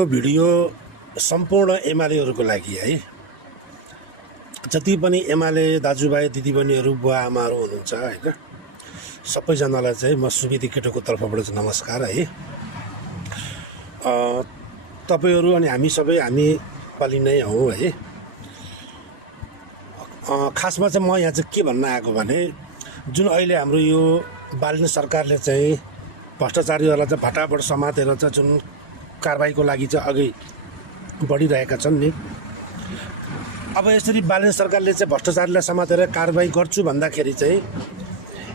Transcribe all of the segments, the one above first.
यो भिडियो सम्पूर्ण एमालेहरूको लागि है। जति पनि एमाले दाजुभाइ दिदीबहिनीहरू बुवा आमाहरू हुनुहुन्छ होइन, सबैजनालाई चाहिँ म सुवेदी केटोको तर्फबाट चाहिँ नमस्कार है। तपाईँहरू अनि हामी सबै हामी पालि नै हौँ है। खासमा चाहिँ म यहाँ चाहिँ के भन्न आएको भने, जुन अहिले हाम्रो यो बालिने सरकारले चाहिँ भ्रष्टाचारीहरूलाई चाहिँ भटाभट समातेर चाहिँ जुन कारबाहीको लागि चाहिँ अघि बढिरहेका छन् नि, अब यसरी बालिने सरकारले चाहिँ भ्रष्टाचारीलाई समातेर कारबाही गर्छु भन्दाखेरि चाहिँ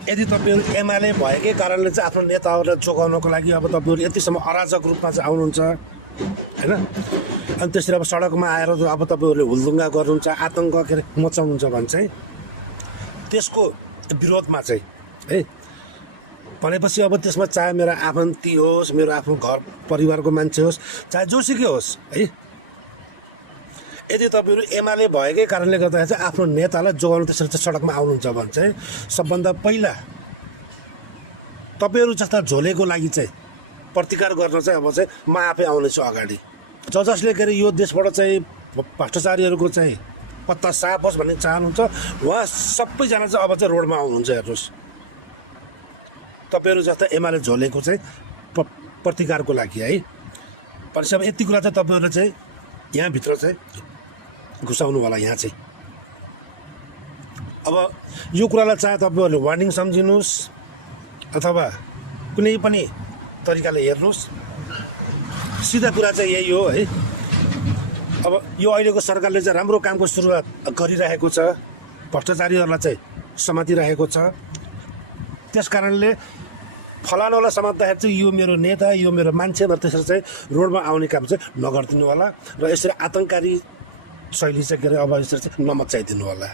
यदि तपाईँहरू एमाले भएकै कारणले चाहिँ आफ्नो नेताहरूलाई जोगाउनको लागि अब तपाईँहरू यतिसम्म अराजक रूपमा चाहिँ आउनुहुन्छ होइन, अनि त्यसरी अब सडकमा आएर अब तपाईँहरूले हुलदुङ्गा गर्नुहुन्छ, आतङ्क के अरे मचाउनुहुन्छ भने चाहिँ त्यसको विरोधमा चाहिँ है भनेपछि अब त्यसमा चाहे मेरो आफन्ती होस्, मेरो आफ्नो घर परिवारको मान्छे होस्, चाहे जोसुकै होस् है, यदि तपाईँहरू एमाले भएकै कारणले गर्दाखेरि चाहिँ आफ्नो नेतालाई जोगाउनु त्यसरी चाहिँ सडकमा आउनुहुन्छ भने चाहिँ सबभन्दा पहिला तपाईँहरू जस्ता झोलेको लागि चाहिँ प्रतिकार गर्न चाहिँ अब चाहिँ म आफै आउनेछु अगाडि। जसले के अरे यो देशबाट चाहिँ भ्रष्टाचारीहरूको चाहिँ पत्ता साफ होस् भन्ने चाहनुहुन्छ, उहाँ सबैजना चाहिँ अब चाहिँ रोडमा आउनुहुन्छ। हेर्नुहोस्, तपाईँहरू जस्ता एमाले झोलेको चाहिँ प्रतिकारको लागि है। भनेपछि अब यति कुरा चाहिँ तपाईँहरूले चाहिँ यहाँभित्र चाहिँ घुसाउनु होला। यहाँ चाहिँ अब यो कुरालाई चाहे तपाईँहरूले वार्निङ सम्झिनुहोस् अथवा कुनै पनि तरिकाले हेर्नुहोस्, सिधा कुरा चाहिँ यही हो है। अब यो अहिलेको सरकारले चाहिँ राम्रो कामको सुरुवात गरिरहेको छ, भ्रष्टाचारीहरूलाई चाहिँ समातिरहेको छ। त्यस कारणले फलानालाई समात्दाखेरि चाहिँ यो मेरो नेता, यो मेरो मान्छे भनेर त्यसरी चाहिँ रोडमा आउने काम चाहिँ नगरिदिनु होला र यसरी आतङ्ककारी शैली चाहिँ के अरे अब यसरी चाहिँ नमचाइदिनु होला।